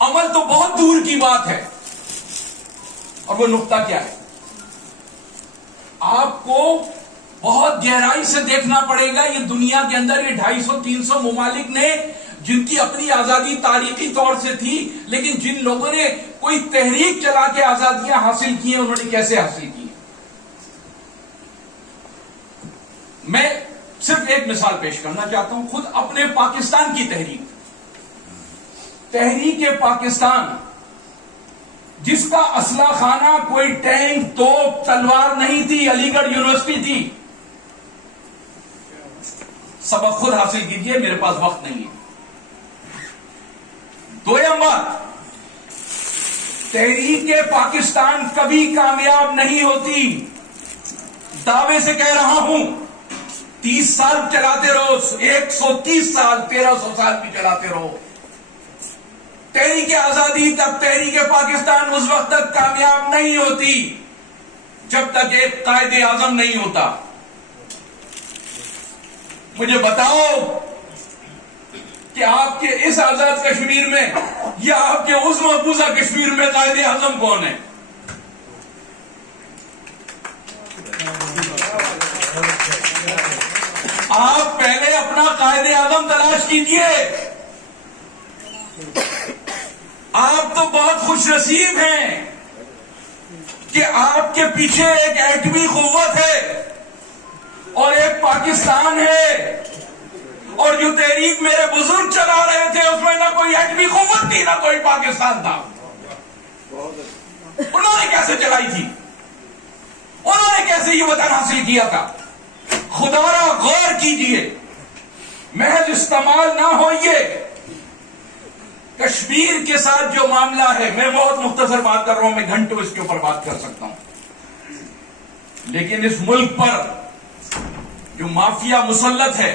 عمل تو بہت دور کی بات ہے. اور وہ نقطہ کیا ہے؟ آپ کو بہت گہرائی سے دیکھنا پڑے گا. یہ دنیا کے اندر یہ 250-300 ممالک نے جن کی اپنی آزادی تاریخی طور سے تھی، لیکن جن لوگوں نے کوئی تحریک چلا کے آزادیاں حاصل کی ہیں، انہوں نے کیسے حاصل کی ہیں. میں صرف ایک مثال پیش کرنا چاہتا ہوں. خود اپنے پاکستان کی تحریک پاکستان، جس کا اسلحہ خانہ کوئی ٹینک، توپ، تلوار نہیں تھی، علی گڑھ یونیورسٹی تھی. سبق خود حاصل کیجئے، میرے پاس وقت نہیں ہے. دویم بات، تحریک پاکستان کبھی کامیاب نہیں ہوتی. دعوے سے کہہ رہا ہوں، 30 سال چلاتے رہو، 130 سال، 1300 سال بھی چلاتے رہو. تحریک آزادی تک، تحریک پاکستان اس وقت تک کامیاب نہیں ہوتی جب تک ایک قائد اعظم نہیں ہوتا. مجھے بتاؤ کہ آپ کے اس آزاد کشمیر میں یا آپ کے اس محفوظہ کشمیر میں قائد اعظم کون ہے؟ آپ پہلے اپنا قائد اعظم تلاش کیجئے. آپ تو بہت خوش نصیب ہیں کہ آپ کے پیچھے ایک ایٹمی قوت ہے اور ایک پاکستان ہے. اور جو تحریک میرے بزرگ چلا رہے تھے اس میں نہ کوئی ایٹمی قوت تھی، نہ کوئی پاکستان تھا. انہوں نے کیسے چلائی تھی؟ انہوں نے کیسے یہ وطن حاصل کیا تھا؟ خدا را غور کیجئے، محض استعمال نہ ہوئیے. کشمیر کے ساتھ جو معاملہ ہے، میں بہت مختصر بات کر رہا ہوں، میں گھنٹوں اس کے اوپر بات کر سکتا ہوں، لیکن اس ملک پر جو مافیا مسلط ہے،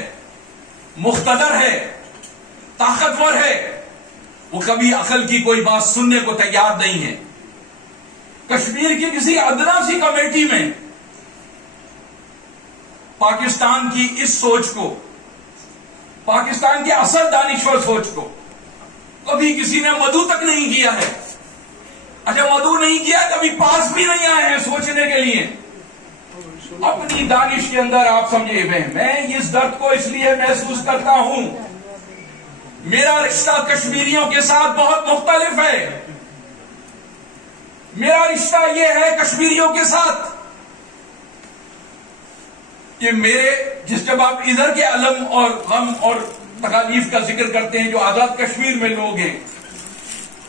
مقتدر ہے، طاقتور ہے، وہ کبھی عقل کی کوئی بات سننے کو تیار نہیں ہے. کشمیر کی کسی ادنا سی کمیٹی میں پاکستان کی اس سوچ کو، پاکستان کے اصل دانشور سوچ کو کبھی کسی نے مدعو تک نہیں کیا ہے. اچھا مدعو نہیں کیا، کبھی پاس بھی نہیں آئے ہیں سوچنے کے لیے. اپنی دانش کے اندر آپ سمجھے ہوئے. میں اس درد کو اس لیے محسوس کرتا ہوں، میرا رشتہ کشمیریوں کے ساتھ بہت مختلف ہے. میرا رشتہ یہ ہے کشمیریوں کے ساتھ کہ جب آپ ادھر کے علم اور غم اور تکالیف کا ذکر کرتے ہیں جو آزاد کشمیر میں لوگ ہیں،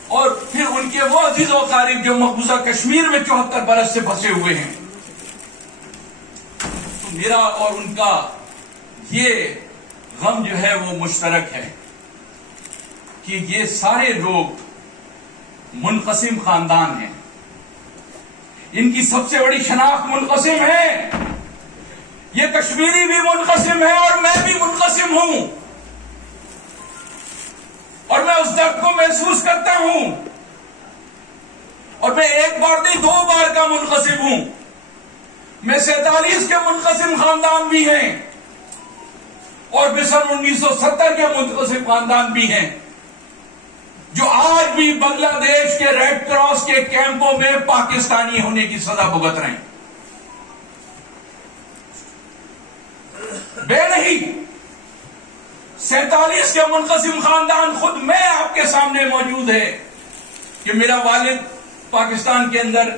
اور پھر ان کے وہ عزیز و اقارب جو مقبوضہ کشمیر میں 74 برس سے پھنسے ہوئے ہیں، تو میرا اور ان کا یہ غم جو ہے وہ مشترک ہے کہ یہ سارے لوگ منقسم خاندان ہیں. ان کی سب سے بڑی شناخت منقسم ہے. یہ کشمیری بھی منقسم ہے اور میں بھی منقسم ہوں، اور میں اس درد کو محسوس کرتا ہوں. اور میں ایک بار نہیں 2 بار کا منقسم ہوں. میں 47 کے منقسم خاندان بھی ہیں اور میں سن 1970 کے منقسم خاندان بھی ہیں جو آج بھی بنگلہ دیش کے ریڈ کراس کے کیمپوں میں پاکستانی ہونے کی سزا بھگت رہے ہیں. بے نہیں 47 کے منقسم خاندان، خود میں آپ کے سامنے موجود ہے کہ میرا والد پاکستان کے اندر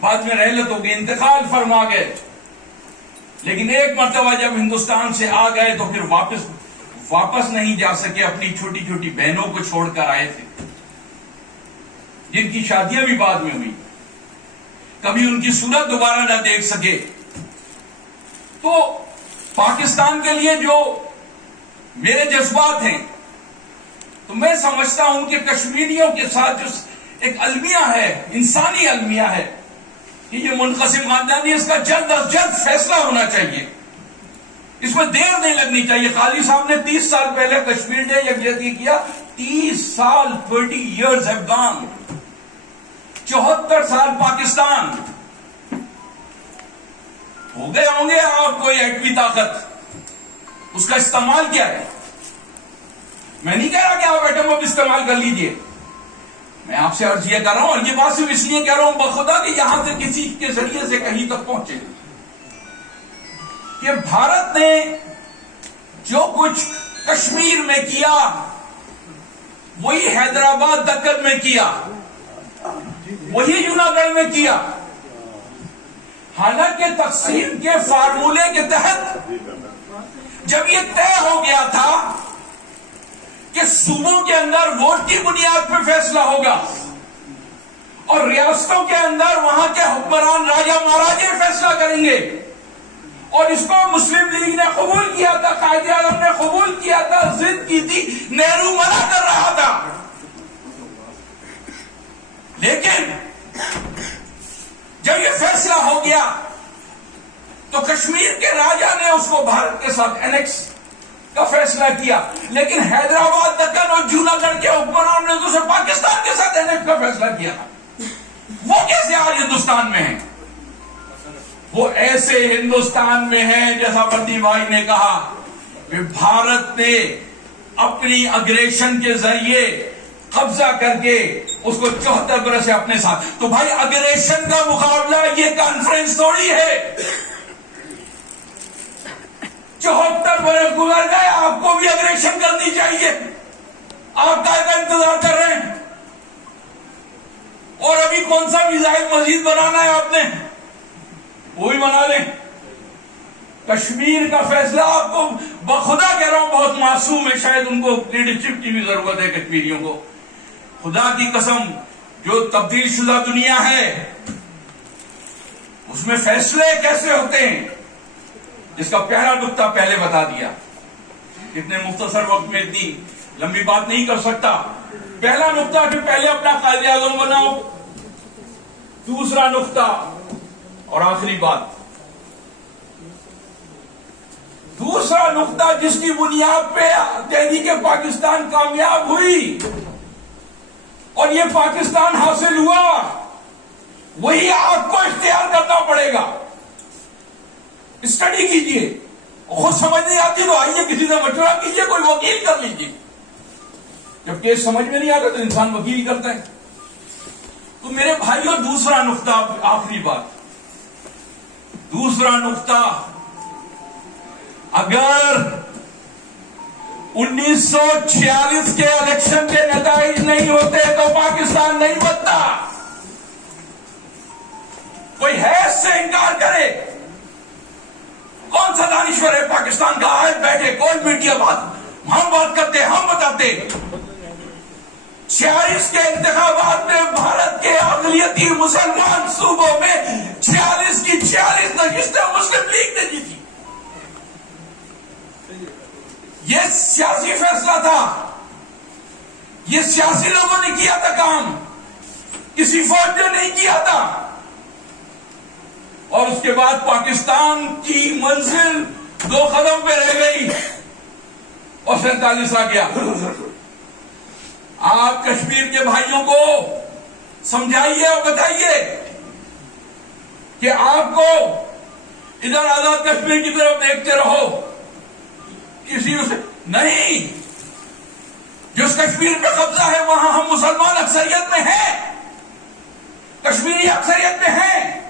بعد میں رحلت ہو گئی، انتقال فرما گئے، لیکن ایک مرتبہ جب ہندوستان سے آ گئے تو پھر واپس نہیں جا سکے. اپنی چھوٹی چھوٹی بہنوں کو چھوڑ کر آئے تھے جن کی شادیاں بھی بعد میں ہوئی. کبھی ان کی صورت دوبارہ نہ دیکھ سکے. تو پاکستان کے لیے جو میرے جذبات ہیں، تو میں سمجھتا ہوں کہ کشمیریوں کے ساتھ جو ایک المیہ ہے، انسانی المیہ ہے، کہ یہ منقسم خاندانی، اس کا جلد از جلد فیصلہ ہونا چاہیے. اس میں دیر نہیں لگنی چاہیے. قاضی صاحب نے 30 سال پہلے کشمیر ڈے یکجہتی کیا. 30 سال 20 years have gone. 74 سال پاکستان ہو گئے ہوں گے. آپ کوئی ایٹمی طاقت، اس کا استعمال کیا ہے؟ میں نہیں کہہ رہا کہ آپ ایٹم بم استعمال کر لیجئے، میں آپ سے عرض یہ کر رہا ہوں، اور یہ بات صرف اس لیے کہہ رہا ہوں بخدا کہ یہاں سے کسی کے ذریعے سے کہیں تک پہنچے، کہ بھارت نے جو کچھ کشمیر میں کیا وہی حیدرآباد دکن میں کیا، وہی جوناگڑھ میں کیا، حالانکہ تقسیم کے فارمولے کے تحت جب یہ طے ہو گیا تھا کہ صوبوں کے اندر ووٹ کی بنیاد پہ فیصلہ ہوگا اور ریاستوں کے اندر وہاں کے حکمران راجا مہاراجے فیصلہ کریں گے، اور اس کو مسلم لیگ نے قبول کیا تھا، قائد اعظم نے قبول کیا تھا، ضد کی تھی، نہرو منع کر رہا تھا، لیکن جب یہ فیصلہ ہو گیا تو کشمیر کے راجا نے اس کو بھارت کے ساتھ انیکس کا فیصلہ کیا، لیکن حیدرآباد دکن اور جوناگڑھ کے حکمرانوں نے اسے پاکستان کے ساتھ انیکس کا فیصلہ کیا۔ وہ کیسے آج ہندوستان میں ہیں؟ وہ ایسے ہندوستان میں ہیں جیسا بردی بھائی نے کہا کہ بھارت نے اپنی اگریشن کے ذریعے قبضہ کر کے اس کو 74 برس سے اپنے ساتھ۔ تو بھائی اگریشن کا مقابلہ یہ کانفرنس تھوڑی ہے، 74 برس گزر گئے، آپ کو بھی اگریشن کرنی چاہیے، آپ کا انتظار کر رہے ہیں، اور ابھی کون سا میزائل مزید بنانا ہے آپ نے، وہ بھی بنا لیں۔ کشمیر کا فیصلہ آپ کو بخدا کہہ رہا ہوں بہت معصوم ہے، شاید ان کو لیڈرشپ کی بھی ضرورت ہے کشمیریوں کو، خدا کی قسم جو تبدیل شدہ دنیا ہے اس میں فیصلے کیسے ہوتے ہیں، جس کا پہلا نقطہ پہلے بتا دیا، اتنے مختصر وقت میں اتنی لمبی بات نہیں کر سکتا۔ پہلا نقطہ کہ پہلے اپنا قائد اعظم بناؤ، دوسرا نقطہ اور آخری بات، دوسرا نقطہ جس کی بنیاد پہ تحریک پاکستان کامیاب ہوئی اور یہ پاکستان حاصل ہوا، وہی آپ کو اختیار کرنا پڑے گا۔ اسٹڈی کیجئے، خود سمجھ نہیں آتی تو آئیے کسی سے مشورہ کیجئے، کوئی وکیل کر لیجئے، جب کیس سمجھ میں نہیں آتا تو انسان وکیل کرتا ہے۔ تو میرے بھائیوں، دوسرا نقطہ، آخری بات، دوسرا نقطہ، اگر 1946 کے الیکشن کے نتائج نہیں ہوتے تو پاکستان نہیں بنتا۔ کوئی ہے اس سے انکار کرے؟ کون سا دانشور ہے پاکستان کا؟ آئے بیٹھے، کوئی میڈیا بات، ہم بات کرتے، ہم بتاتے۔ 46 کے انتخابات میں بھارت کے اقلیتی مسلمان صوبوں میں 46 کی 46 نشستیں مسلم لیگ نے جیتی۔ یہ سیاسی فیصلہ تھا، یہ سیاسی لوگوں نے کیا تھا کام، کسی فوج نے نہیں کیا تھا۔ اور اس کے بعد پاکستان کی منزل 2 قدم پہ رہ گئی اور 47 آ گیا۔ آپ کشمیر کے بھائیوں کو سمجھائیے اور بتائیے کہ آپ کو ادھر آزاد کشمیر کی طرف دیکھتے رہو، کسی سے نہیں، جس کشمیر پہ قبضہ ہے وہاں ہم مسلمان اکثریت میں ہیں، کشمیری اکثریت میں ہیں،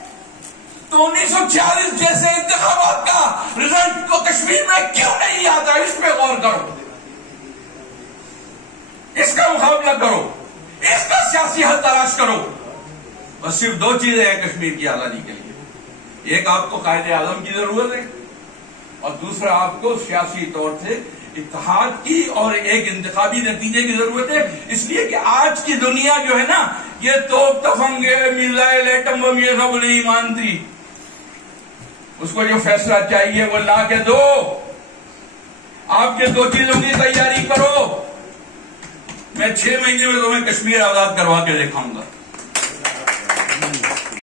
تو 1946 جیسے انتخابات کا رزلٹ کو کشمیر میں کیوں نہیں آتا؟ اس پہ غور کرو، اس کا مقابلہ کرو، اس کا سیاسی حل تلاش کرو۔ بس صرف 2 چیزیں ہیں کشمیر کی آزادی کے لیے، ایک آپ کو قائد اعظم کی ضرورت ہے، اور دوسرا آپ کو سیاسی طور سے اتحاد کی اور ایک انتخابی نتیجے کی ضرورت ہے۔ اس لیے کہ آج کی دنیا جو ہے نا، یہ توپ تفنگے، میزائل، ایٹم بم، یہ سب نہیں مانتی۔ اس کو جو فیصلہ چاہیے وہ لا کے دو۔ آپ کے 2 چیزوں کی تیاری کرو، میں 6 مہینے میں تمہیں کشمیر آزاد کروا کے دکھاؤں گا۔